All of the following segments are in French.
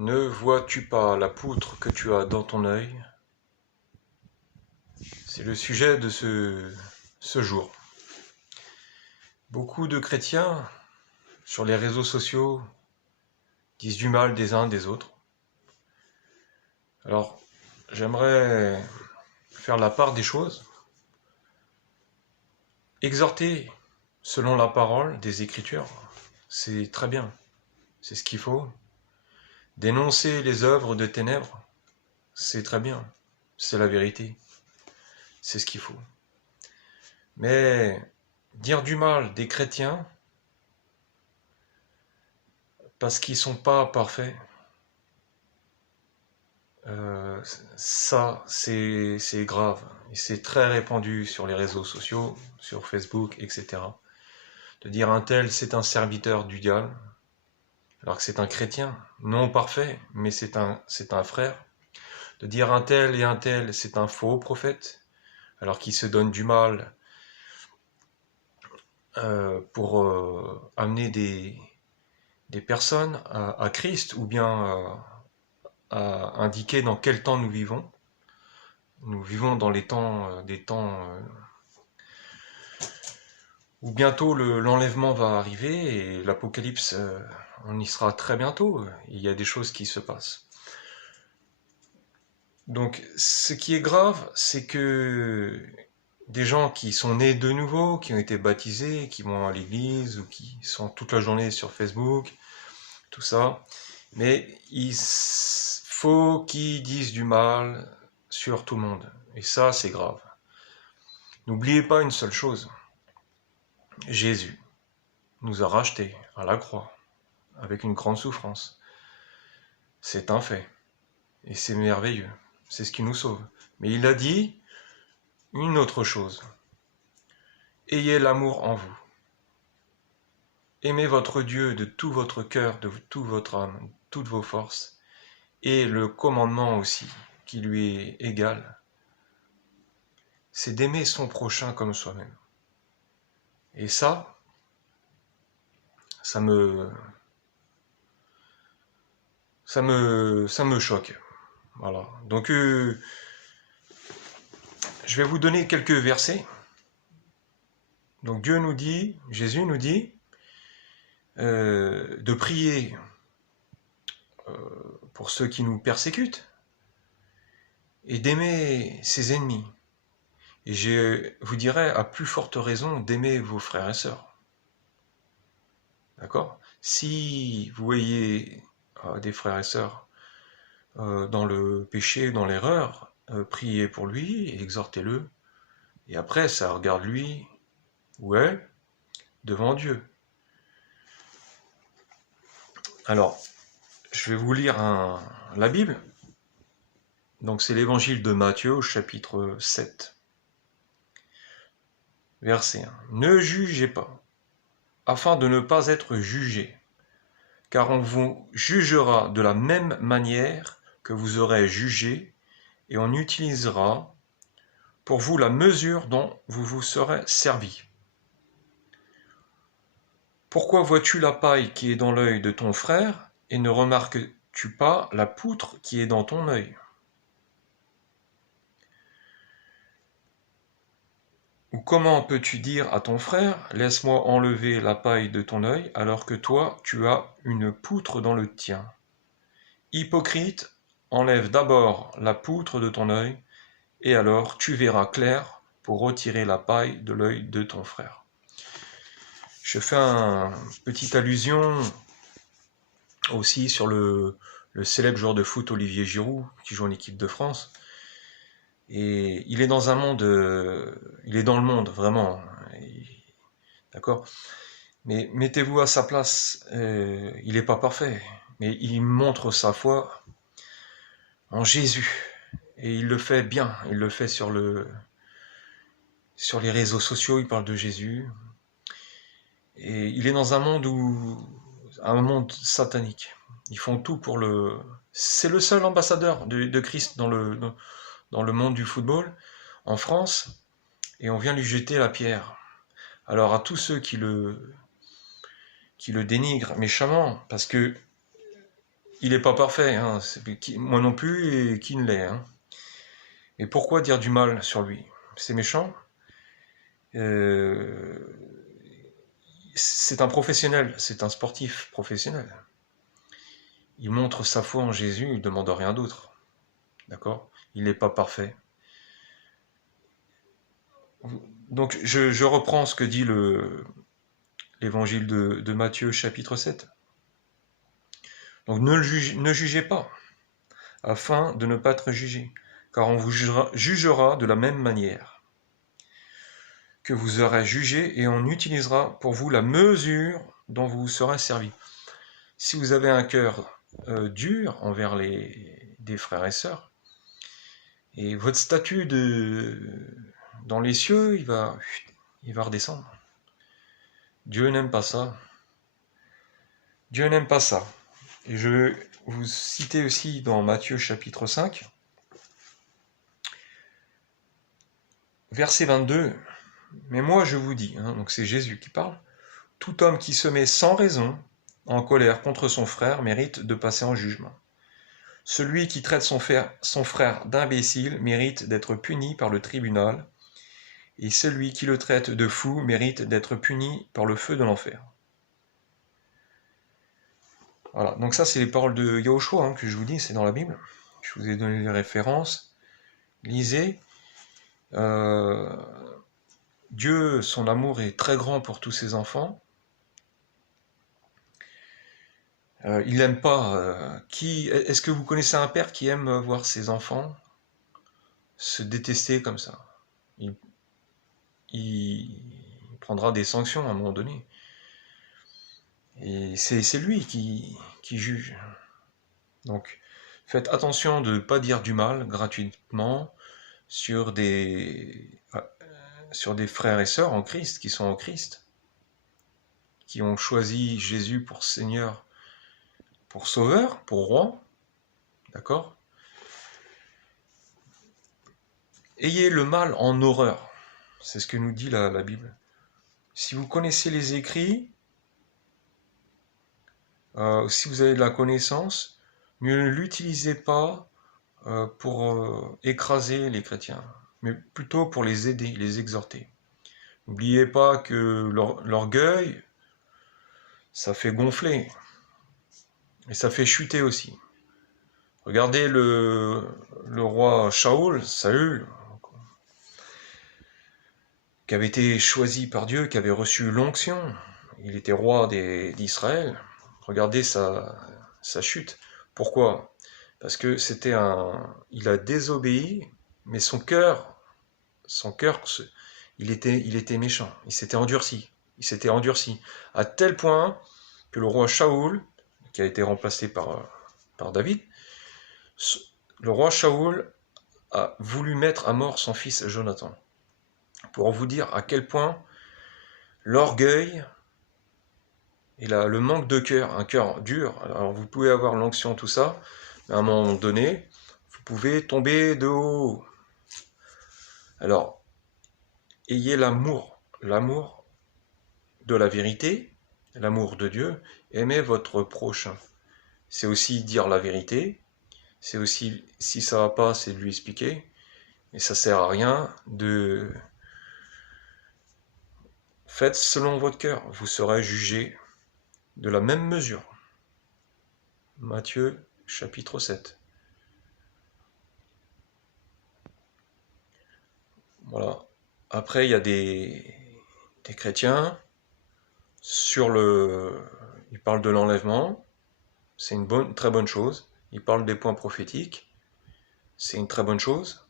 Ne vois-tu pas la poutre que tu as dans ton œil? C'est le sujet de ce jour. Beaucoup de chrétiens, sur les réseaux sociaux, disent du mal des uns des autres. Alors, j'aimerais faire la part des choses, exhorter selon la parole des Écritures, c'est très bien, c'est ce qu'il faut. Dénoncer les œuvres de ténèbres, c'est très bien, c'est la vérité, c'est ce qu'il faut. Mais dire du mal des chrétiens, parce qu'ils sont pas parfaits, ça c'est grave. Et c'est très répandu sur les réseaux sociaux, sur Facebook, etc. De dire un tel c'est un serviteur du diable, alors que c'est un chrétien, non parfait, mais c'est un frère. De dire un tel et un tel c'est un faux prophète, alors qu'il se donne du mal pour amener des personnes à Christ, ou bien à indiquer dans quel temps nous vivons. Nous vivons dans les temps, des temps où bientôt l'enlèvement va arriver, et l'Apocalypse, on y sera très bientôt. Il y a des choses qui se passent. Donc ce qui est grave, c'est que des gens qui sont nés de nouveau, qui ont été baptisés, qui vont à l'église, ou qui sont toute la journée sur Facebook, tout ça, mais il faut qu'ils disent du mal sur tout le monde. Et ça, c'est grave. N'oubliez pas une seule chose. Jésus nous a rachetés à la croix, avec une grande souffrance. C'est un fait. Et c'est merveilleux. C'est ce qui nous sauve. Mais il a dit une autre chose. Ayez l'amour en vous. Aimez votre Dieu de tout votre cœur, de toute votre âme, de toutes vos forces. Et le commandement aussi, qui lui est égal, c'est d'aimer son prochain comme soi-même. Et ça me choque. Voilà. Donc, je vais vous donner quelques versets. Donc, Jésus nous dit, de prier pour ceux qui nous persécutent et d'aimer ses ennemis. Et je vous dirais, à plus forte raison, d'aimer vos frères et sœurs. D'accord? Si vous voyez des frères et sœurs dans le péché, dans l'erreur, priez pour lui, exhortez-le, et après, ça regarde lui ou elle devant Dieu. Alors, je vais vous lire la Bible. Donc, c'est l'évangile de Matthieu, au chapitre 7, verset 1. Ne jugez pas, afin de ne pas être jugés, car on vous jugera de la même manière que vous aurez jugé, et on utilisera pour vous la mesure dont vous vous serez servi. Pourquoi vois-tu la paille qui est dans l'œil de ton frère, et ne remarques-tu pas la poutre qui est dans ton œil? Ou comment peux-tu dire à ton frère, laisse-moi enlever la paille de ton œil, alors que toi tu as une poutre dans le tien? Hypocrite, enlève d'abord la poutre de ton œil, et alors tu verras clair pour retirer la paille de l'œil de ton frère. Je fais une petite allusion aussi sur le célèbre joueur de foot Olivier Giroud, qui joue en équipe de France. Et il est dans un monde, il est dans le monde, vraiment. D'accord? Mais mettez-vous à sa place, il n'est pas parfait, mais il montre sa foi en Jésus. Et il le fait bien, il le fait sur les réseaux sociaux, il parle de Jésus. Et il est dans un monde satanique. Ils font tout pour le... C'est le seul ambassadeur de Christ dans le monde du football, en France, et on vient lui jeter la pierre. Alors à tous ceux qui le dénigrent méchamment, parce que il n'est pas parfait, hein, moi non plus, et qui ne l'est. Hein. Et pourquoi dire du mal sur lui? C'est méchant. Euh, c'est un professionnel, c'est un sportif professionnel. Il montre sa foi en Jésus, il ne demande rien d'autre. D'accord? Il n'est pas parfait. Donc je reprends ce que dit l'évangile de Matthieu chapitre 7. Donc ne jugez pas, afin de ne pas être jugé, car on vous jugera de la même manière que vous aurez jugé, et on utilisera pour vous la mesure dont vous serez servi. Si vous avez un cœur dur envers des frères et sœurs, et votre statut dans les cieux, il va redescendre. Dieu n'aime pas ça. Dieu n'aime pas ça. Et je vais vous citer aussi dans Matthieu chapitre 5, verset 22. Mais moi je vous dis, hein, donc c'est Jésus qui parle, tout homme qui se met sans raison en colère contre son frère mérite de passer en jugement. Celui qui traite son frère d'imbécile mérite d'être puni par le tribunal, et celui qui le traite de fou mérite d'être puni par le feu de l'enfer. Voilà, donc ça c'est les paroles de Yahushua hein, que je vous dis, c'est dans la Bible. Je vous ai donné les références. Lisez. Dieu, son amour est très grand pour tous ses enfants. Il n'aime pas. Est-ce que vous connaissez un père qui aime voir ses enfants se détester comme ça? Il prendra des sanctions à un moment donné. Et c'est lui qui juge. Donc, faites attention de ne pas dire du mal gratuitement sur sur des frères et sœurs en Christ, qui sont en Christ, qui ont choisi Jésus pour Seigneur, pour Sauveur, pour Roi, d'accord? Ayez le mal en horreur, c'est ce que nous dit la Bible. Si vous connaissez les écrits, si vous avez de la connaissance, ne l'utilisez pas pour écraser les chrétiens, mais plutôt pour les aider, les exhorter. N'oubliez pas que l'orgueil, ça fait gonfler, et ça fait chuter aussi. Regardez le roi Saül, qui avait été choisi par Dieu, qui avait reçu l'onction. Il était roi d'Israël. Regardez sa chute. Pourquoi? Parce que il a désobéi, mais son cœur, il était méchant. Il s'était endurci. À tel point que le roi Shaoul, qui a été remplacé par David, le roi Shaoul a voulu mettre à mort son fils Jonathan. Pour vous dire à quel point l'orgueil et le manque de cœur, un cœur dur, alors vous pouvez avoir l'onction, tout ça, mais à un moment donné, vous pouvez tomber de haut. Alors, ayez l'amour de la vérité, l'amour de Dieu, aimez votre prochain. C'est aussi dire la vérité, c'est aussi, si ça va pas, c'est de lui expliquer, et ça sert à rien de... Faites selon votre cœur, vous serez jugé de la même mesure. Matthieu chapitre 7. Voilà. Après, il y a des chrétiens, ils parlent de l'enlèvement, c'est une très bonne chose. Ils parlent des points prophétiques, c'est une très bonne chose.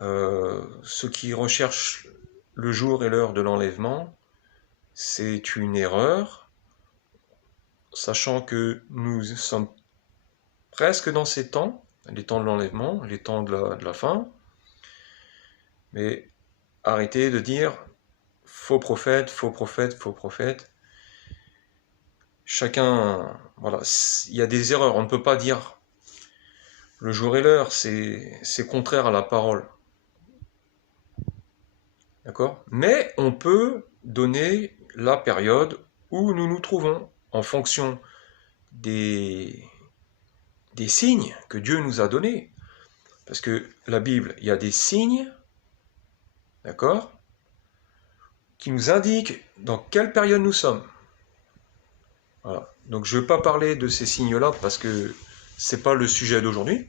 Ceux qui recherchent le jour et l'heure de l'enlèvement, c'est une erreur, sachant que nous sommes presque dans ces temps, les temps de l'enlèvement, les temps de la fin, mais arrêtez de dire faux prophète, faux prophète, faux prophète. Chacun, voilà, il y a des erreurs, on ne peut pas dire le jour et l'heure, c'est contraire à la parole. D'accord? Mais on peut donner la période où nous nous trouvons en fonction des signes que Dieu nous a donnés. Parce que la Bible, il y a des signes, d'accord, qui nous indiquent dans quelle période nous sommes. Voilà. Donc je ne vais pas parler de ces signes-là parce que c'est pas le sujet d'aujourd'hui.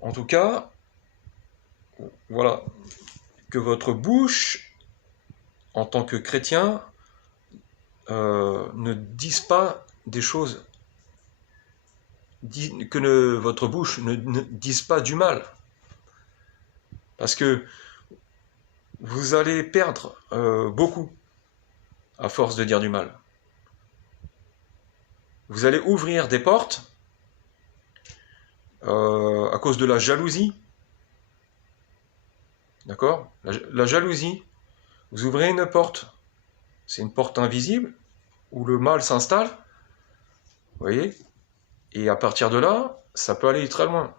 En tout cas, voilà, que votre bouche, en tant que chrétien, ne dise pas des choses, que votre bouche ne dise pas du mal. Parce que vous allez perdre beaucoup à force de dire du mal. Vous allez ouvrir des portes à cause de la jalousie. D'accord ? La jalousie, vous ouvrez une porte, c'est une porte invisible, où le mal s'installe, vous voyez ? Et à partir de là, ça peut aller très loin.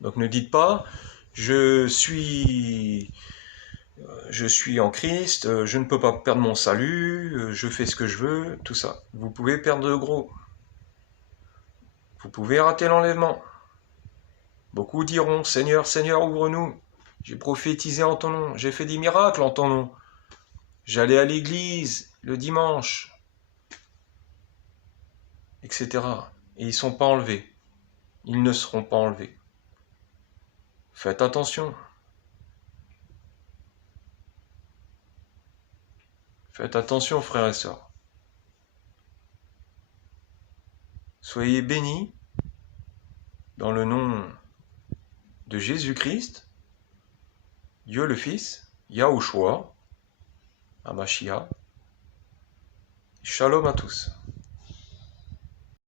Donc ne dites pas, je suis en Christ, je ne peux pas perdre mon salut, je fais ce que je veux, tout ça. Vous pouvez perdre de gros. Vous pouvez rater l'enlèvement. Beaucoup diront, Seigneur, Seigneur, ouvre-nous. J'ai prophétisé en ton nom, j'ai fait des miracles en ton nom. J'allais à l'église le dimanche, etc. Et ils ne sont pas enlevés. Ils ne seront pas enlevés. Faites attention. Faites attention, frères et sœurs. Soyez bénis dans le nom de Jésus-Christ, Dieu le Fils, Yahushua, Hamashiach. Shalom à tous.